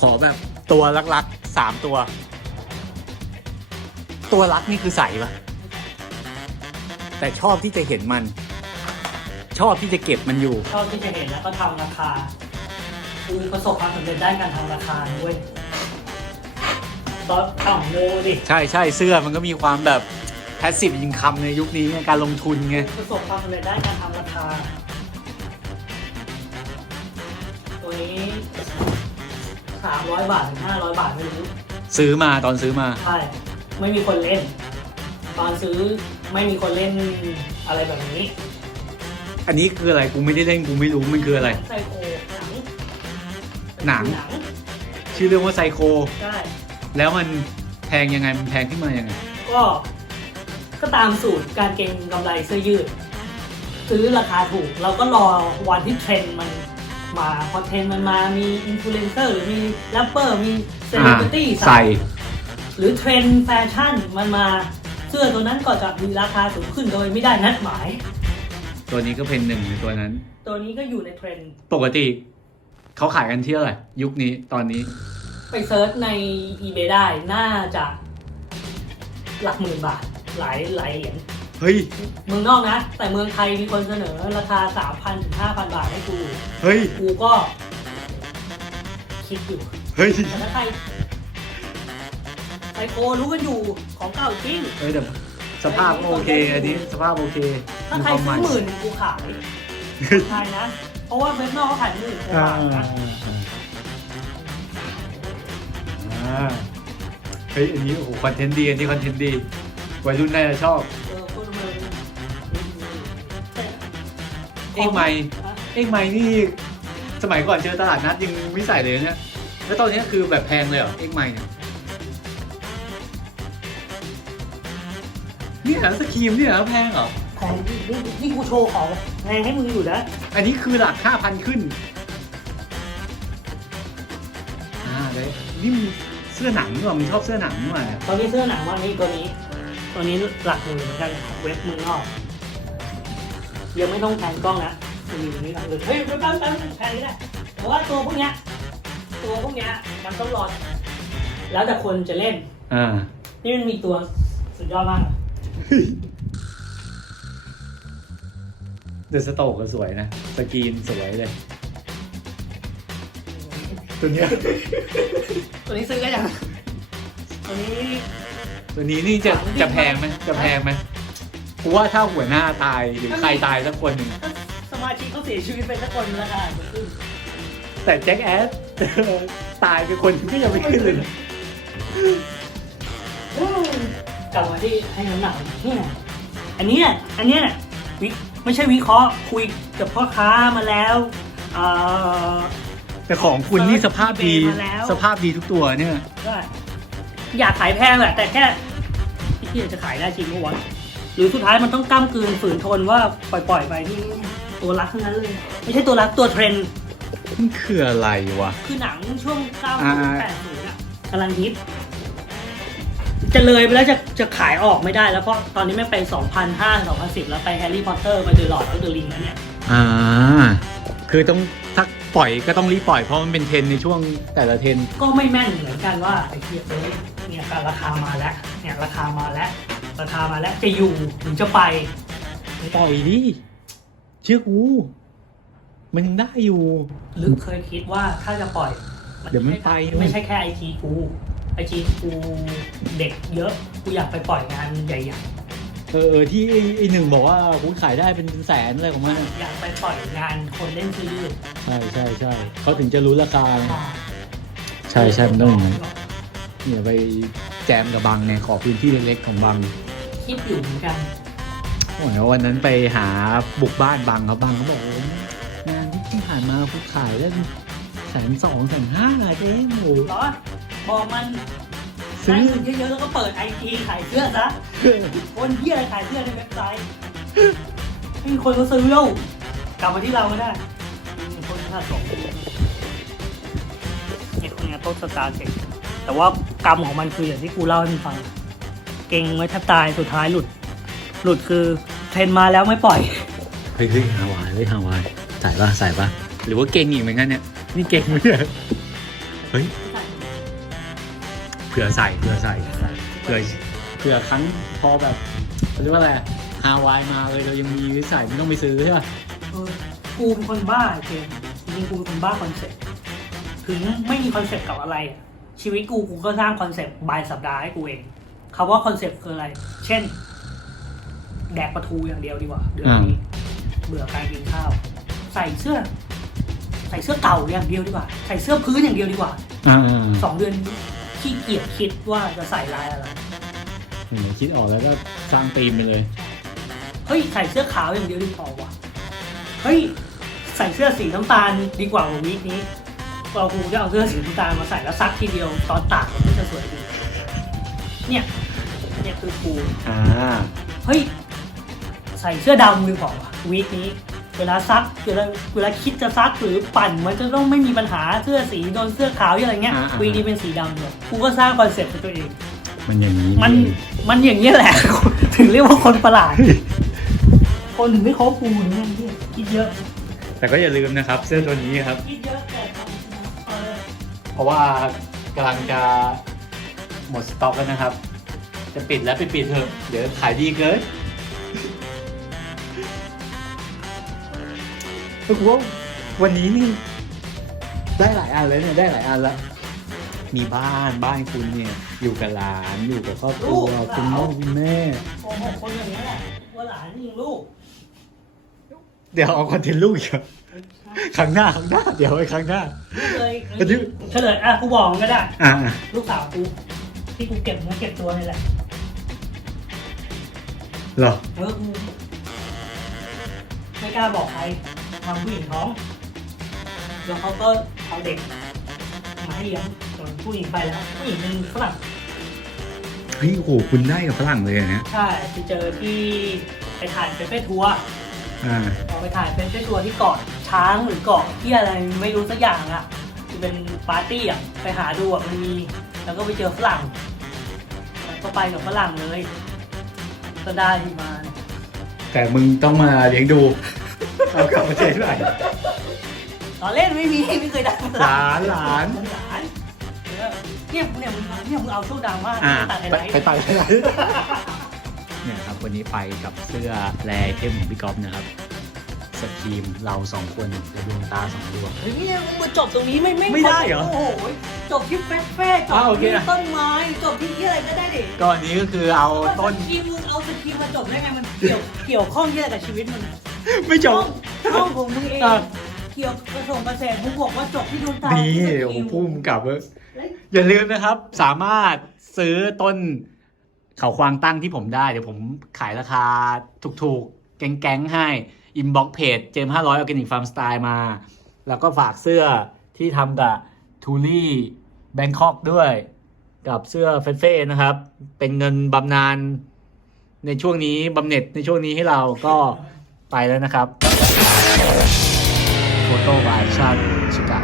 ขอแบบตัวลักๆสามตัว ตัวรักนี่คือใสปะแต่ชอบที่จะเห็นมัน ชอบที่จะเก็บมันอยู่ชอบที่จะเห็นแล้วก็ทำราคากูประสบความสำเร็จด้านการทำราคาด้วยตอนต่องโมดิใช่ใช่เสื้อมันก็มีความแบบแพสซีฟอินคัมในยุคนี้ไงการลงทุนไง ประสบความสำเร็จด้านการทำราคา ตัวนี้สามร้อยบาทถึงห้าร้อยบาทไม่รู้ซื้อมาตอนซื้อมา ใช่ไม่มีคนเล่น ตอนซื้อไม่มีคนเล่นอะไรแบบนี้อันนี้คืออะไรกูไม่ได้เล่นกูไม่รู้มันคืออะไร ไซโคหนังหนังหนังชื่อเรื่องว่าไซโค ใช่แล้วมันแพงยังไงมันแพงขึ้นมายังไง ก็ก็ตามสูตรการเก็งกำไรเสื้อยืด ซื้อราคาถูก เราก็รอวันที่เทรนด์มัน มาพอเทรนด์มันมามีอินฟลูเอนเซอร์หรือมีแรปเปอร์มีเซเลบริตี้ใส่ หรือเทรนด์แฟชั่นมันมาเสื้อตัวนั้นก็จะมีราคาสูงขึ้นโดยไม่ได้นัดหมาย ตัวนี้ก็เป็นหนึ่งในตัวนั้น ตัวนี้ก็อยู่ในเทรนด์ปกติเขาขายกันที่เท่าไหร่ยุคนี้ตอนนี้ ไปเซิร์ชใน eBay ได้น่าจะหลักหมื่นบาทหลายหลายเหรียญ เฮ้ย เมืองนอกนะ แต่เมืองไทยมีคนเสนอราคา 3,000ถึง5,000 บาทให้กู เฮ้ย กูก็คิดอยู่เฮ้ยแต่ถ้าใครไซโครู้กันอยู่ของเก่าจริง เฮ้ยแต่สภาพโอเคอันนี้สภาพโอเคถ้าใครมีวซื้อใหมื่นกูขายขายนะ เพราะว่าเว็บนอกเขาขายหมื่นกว่าอ่าบาทนะอ่าเฮ้ยอันนี้โอ้โหคอนเทนต์ดีอันนี้คอนเทนต์ดีวัยรุ่นน่าจะชอบ อ็กไมค์เอ็กไมค์นี่สมัยก่อนเจอตลาดนัดยังไม่ใส่เลยเนี่ยแล้วตอนนี้คือแบบแพงเลยเหรอเอ็กไมค์เนี่ยนี่หนังสกรีมเนี่ยนะแพงเหรอของที่ที่กูโชว์ของแพงให้มึงอยู่นะ อันนี้คือหลักห้าพันขึ้น อ่าเลยนี่มีเสื้อหนังด้วยมึงชอบเสื้อหนังด้วยตอนนี้เสื้อหนังว่านี่ตัวนี้ ตัวนี้หลักหมื่นเหมือนกันเว็บเมืองนอก ยังไม่ต้องแพนกล้องนะมีอยู่นี่หลักเลยเฮ้ยแป๊บแป๊บแป๊บแพนนี่แหละแต่ว่าตัวพวกเนี้ยตัวพวกเนี้ยมันต้องรอแล้วแต่คนจะเล่น อ่า นี่มันมีตัวสุดยอดมากอะเดอะสโตกก็สวยนะ สกรีนสวยเลย ตัวเนี้ย ตัวนี้ซื้อได้ยังตัวนี้ ตัวนี้นี่จะจะแพงไหมจะแพงไหม กูว่าถ้าหัวหน้าตายหรือใครตายสักคนหนึ่งถ้าสมาชิกเขาเสียชีวิตไปสักคนราคาจะขึ้นแต่แจ็คแอสตายไปคนก็ยังไม่ขึ้นเลยนะกลับมาที่ให้น้ำหนักเนี่ยอันเนี้ยอันเนี้ยวิไม่ใช่วิเคราะห์คุยกับพ่อค้ามาแล้วเอ่อ แต่ของคุณนี่สภาพดีเซิร์ช eBay มาแล้ว สภาพดีทุกตัวเนี่ย ก็อยากขายแพงแหละแต่แค่ที่จะขายได้จริงเมื่อวะห รือสุดท้ายมันต้องก้ามกลืนฝืนทนว่าปล่อยๆไปนี่ตัวรักทั้งนั้นเลย ไม่ใช่ตัวรักตัวเทรนด์มันคืออะไรวะ คือหนังช่วงอ่า90 80อะกำลังฮิตจะเลยไปแล้วจะจะขายออกไม่ได้แล้วเพราะตอนนี้ไม่ไป 2005 2010 แล้วไปแฮร์รี่พอตเตอร์ไปเดอะลอร์ดออฟเดอะริงแล้วเนี่ย อ่า คือต้องถ้าปล่อยก็ต้องรีบปล่อยเพราะมันเป็นเทรนด์ในช่วงแต่ละเทรนด์ก็ไม่แม่นเหมือนกันว่าไอ้เทียเอ้ยเนี่ยการราคามาแล้วเนี่ยราคามาแล้ว ราคามาแล้วจะอยู่หรือจะไปปล่อยดิเชื่อกูมันยังได้อยู่ หรือเคยคิดว่าถ้าจะปล่อยเดี๋ยวมันไปไม่ใช่แค่ไอทีกูไอทีกูเด็กเยอะกูอยากไปปล่อยงานใหญ่เออเออที่ไอ้ไอ้หนึ่งบอกว่าคุณขายได้เป็นแสนอะไรของมันอะๆอยากไปปล่อยงานคนเล่นซีรีส์ใช่ใช่ใช่เขาถึงจะรู้ราคาใช่ใช่มันต้องอย่างนั้นเนี่ยไปแจมกับบังเนี่ยขอพื้นที่เล็กๆของบัง คิดอยู่เหมือนกันโอ้ยวันนั้นไปหาบุกบ้านบังเขาบังเขาบอกโอ้ยงานที่ผ่านมาคุณขายได้แสนสองแสนห้าเองโอ้โหเหรอบอกมันซื้ได้อเงินเยอะๆแล้วก็เปิดไอทีขายเสื้อซะคนเที่ยอะไรขายเสื้อในเว็บไซต์ไม่มีคนเขาซื้อแล้วกลับมาที่เราก็ได้มีคนสะสมไอ้คนเนี้ยต้นสตาร์เทคแต่ว่ากรรมของมันคืออย่างที่กูเล่าให้มึงฟัง เก่งไว้แทบตายสุดท้ายหลุด หลุดคือเทรนมาแล้วไม่ปล่อย เฮ้ยเฮ้ยหาวายเฮ้ยหาวายใส่ปะใส่ปะหรือว่าเก่งอีกเหมือนกันเนี่ย นี่เก่งไหมเนี่ยเฮ้ยทเผื่อใส่เผื่อใส่เผื่อเผื่อครั้งพอแบบเขาเรียกว่าอะไรฮาวายมาเลยเรายังมีไว้ใส่ไม่ต้องไปซื้อใช่ป่ะเออกูเป็นคนบ้าไอ้เกมจริงๆกูเป็นคนบ้าคอนเซ็ปต์ถึงไม่มีคอนเซ็ปต์กับอะไรอะชีวิตกูกูก็สร้างคอนเซ็ปต์บายสัปดาห์ให้กูเอง คำว่าคอนเซ็ปต์คืออะไร เช่น แดกปลาทูอย่างเดียวดีกว่าเดือนนี้เบื่อการกินข้าว ใส่เสื้อ ใส่เสื้อเก่าอย่างเดียวดีกว่า ใส่เสื้อพื้นอย่างเดียวดีกว่าอ่าสองเดือนขี้เกียจคิดว่าจะใส่ลายอะไรเออคิดออกแล้วก็สร้างธีมไปเลย เฮ้ย ใส่เสื้อขาวอย่างเดียวดีพอว่ะเฮ้ย ใส่เสื้อสีน้ำตาลดีกว่าวันวีคนี้เราครูจะเอาเสื้อสีน้ำตาลมาใส่แล้วซักทีเดียวตอนตากมันก็จะสวยดี เนี่ยเนี่ยคือกูอ่าเฮ้ยใส่เสื้อดำดีกว่าว่ะวีคนี้ เวลาซักเวลาเวลาคิดจะซักหรือปั่นมันจะต้องไม่มีปัญหาเสื้อสีโดนเสื้อขาวอะไรเงี้ยอ่าอ่า วีคนี้เป็นสีดำเลยกูก็สร้างคอนเซ็ปต์ให้ตัวเอง มันอย่างนี้มันมันอย่างนี้ยแหละ ถึงเรียกว่าคนประหลาด คนถึงไม่คบกูเนี่ยเหี้ยคิดเยอะแต่ก็อย่าลืมนะครับ เสื้อตัวนี้ครับ คิดเยอะแต่ทำเออเพราะว่ากำลังจะ หมดสต็อกแล้วนะครับ จะปิดแล้วไปปิดเถอะ เดี๋ยวขายดีเกินก็คือว่าวันนี้นี่ได้หลายอันเลยเนี่ยได้หลายอันแล้วมีบ้านบ้านคุณเนี่ย อยู่กับหลานอยู่กับครอบครัวคุณพ่อคุณแม่ โกหกคนอย่างนี้ยแหละว่าหลานยิงลูกเดี๋ยวเอาคอนเทนต์ลูกอีกครับครั้งหน้าครั้งหน้า เดี๋ยวไว้ครั้งหน้าเลยอันนี้เฉลยอะกูบอกมันก็ได้ อ่า ลูกสาวกู ที่กูเก็บเนื้อเก็บตัวนี่แหละเหรอเออกูไม่กล้าบอกใครทำผู้หญิงท้องแล้วเขาก็เอาเด็กมาให้เลี้ยงส่วนผู้หญิงไปแล้ว ผู้หญิงเป็นฝรั่งเฮ้ยโอ้โหคุณได้กับฝรั่งเลยนะใช่ไปเจอที่ไปถ่ายเป็นเฟสทัวร์อ่าพอไปถ่ายเป็นเฟสทัวร์ที่เกาะช้างหรือเกาะที่อะไรไม่รู้สักอย่างอะที่เป็นปาร์ตี้อะไปหาดูอะมันมีแล้วก็ไปเจอฝรั่งแล้ว ก็ไปกับฝรั่งเลย ก็ได้ที่มาแต่มึงต้องมาเลี้ยงดู เอากลับประเทศไหนตอนเล่นไม่มีไม่เคยได้ฝหรั่งลานหลานหลานเออเนี่ยเนี่ยมึงเนี่ยมึงเอาช่วงดังมากอ่าตัดไฮไปไลท์ไปตัดไฮไลท์เนี่ยครับวันนี้ไปกับเสื้อแรเข้มของพี่ก๊อฟนะครับสทีมเราสองคนและดวงตาสองดวงเฮ้ยเนี่ยมึงมาจบตรงนี้ไม่ไม่ไม่ได้เหรอโอ้โห จบที่แฟะแฟะจอ้าบวโอเค ที่ต้นไม้จบที่ที่อะไรก็ได้ดิก็อันนี้ก็คือเอาต้น สกีมึงเอาสกีมาจบได้ไงมันเกี่ยวเกี่ยวข้องที่อะไรกับชีวิตมึงไม่จช่บองช่องของมึงเองอะ เกี่ยวกระทรวงเกษตรมึงบอกว่าจบที่ดวงตานี่ที่สโอ้โหกิลพุ่มกลับเว้ยเฮ้ยอย่าลืมนะครับ สามารถซื้อต้นเขาควางตั้งที่ผมได้ เดี๋ยวผมขายราคาถูกๆ แก๊งๆ ให้ อินบ็อกเพจเจม500ออร์แกนิกฟาร์มสไตล์มา แล้วก็ฝากเสื้อที่ทำกับทูลี่ แบงคอกด้วย กับเสื้อเฟเฟ่นะครับ เป็นเงินบำนาญในช่วงนี้บำเหน็จในช่วงนี้ให้เราก็ไปแล้วนะครับโฟโต้บายชาติชิกา